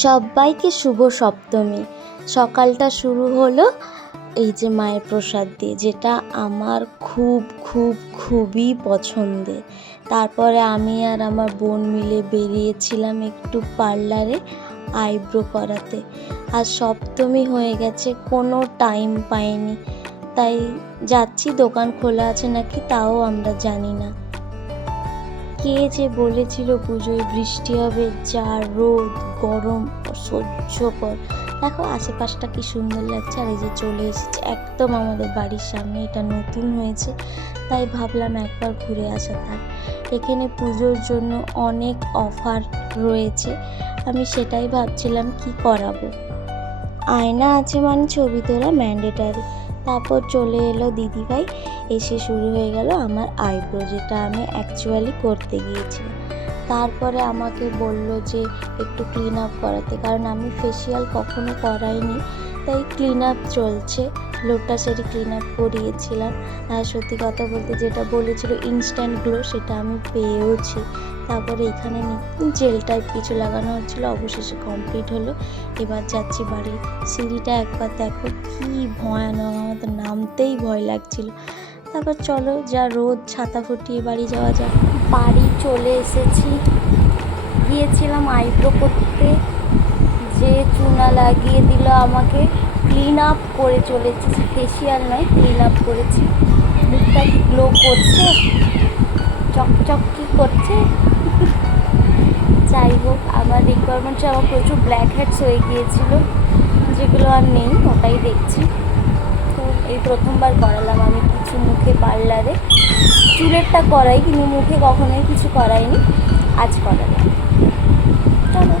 সবাইকে শুভ সপ্তমী। সকালটা শুরু হলো এই যে মায়ের প্রসাদ দিয়ে, যেটা আমার খুবই পছন্দের। তারপরে আমি আর আমার বোন মিলে বেরিয়েছিলাম একটু পার্লারে আইব্রো করাতে। আর সপ্তমী হয়ে গেছে, কোনো টাইম পাইনি, তাই যাচ্ছি। দোকান খোলা আছে নাকি তাও আমরা জানি না। কে যে বলেছিল পুজোয় বৃষ্টি হবে, যা রোদ গরম অসহ্যকর। দেখো আশেপাশটা কি সুন্দর লাগছে। আর এই যে চলে এসেছে একদম আমাদের বাড়ির সামনে, এটা নতুন হয়েছে, তাই ভাবলাম একবার ঘুরে আসা থাক। এখানে পুজোর জন্য অনেক অফার রয়েছে, আমি সেটাই ভাবছিলাম কি করাবো। আয়না আছে মানে ছবি তোলা ম্যান্ডেটারি। তারপর চলে এলো দিদিভাই, এসে শুরু হয়ে গেল আমার আইব্রো, যেটা আমি অ্যাকচুয়ালি করতে গিয়েছিলাম। তারপরে আমাকে বলল যে একটু ক্লিন আপ করাতে, কারণ আমি ফেসিয়াল কখনো করাইনি, তাই ক্লিন আপ চলছে। লোটাসেরই ক্লিন আপ করিয়েছিলাম। আর সত্যি কথা বলতে যেটা বলেছিল ইনস্ট্যান্ট গ্লো, সেটা আমি পেয়েওছি। তারপরে এখানে জেল টাইপ কিছু লাগানো হচ্ছিলো, অবশেষে কমপ্লিট হলো। এবার যাচ্ছি বাড়ি। সিঁড়িটা একবার দেখো কি ভয়ানক, আমার তো নামতেই ভয় লাগছিল। তারপর চলো, যা রোদ, ছাতা ফুটিয়ে বাড়ি যাওয়া যাক। বাড়ি চলে এসেছি। গিয়েছিলাম আইব্রো করতে, যে চুনা লাগিয়ে দিল আমাকে। ক্লিন আপ করে চলে এসেছি, ফেসিয়াল নয়, ক্লিন আপ করেছি। মুখটা কি গ্লো করছে, চকচক কি করছে। যাই হোক, আমার রিকোয়ারমেন্টে আমার প্রচুর ব্ল্যাক হেডস হয়ে গিয়েছিল, যেগুলো আর নেই, ওটাই দেখছি। তো এই প্রথমবার করালাম আমি কিছু মুখে পার্লারে। চুলেরটা করাই, কিন্তু মুখে কখনোই কিছু করাইনি, আজ করালাম। চলো।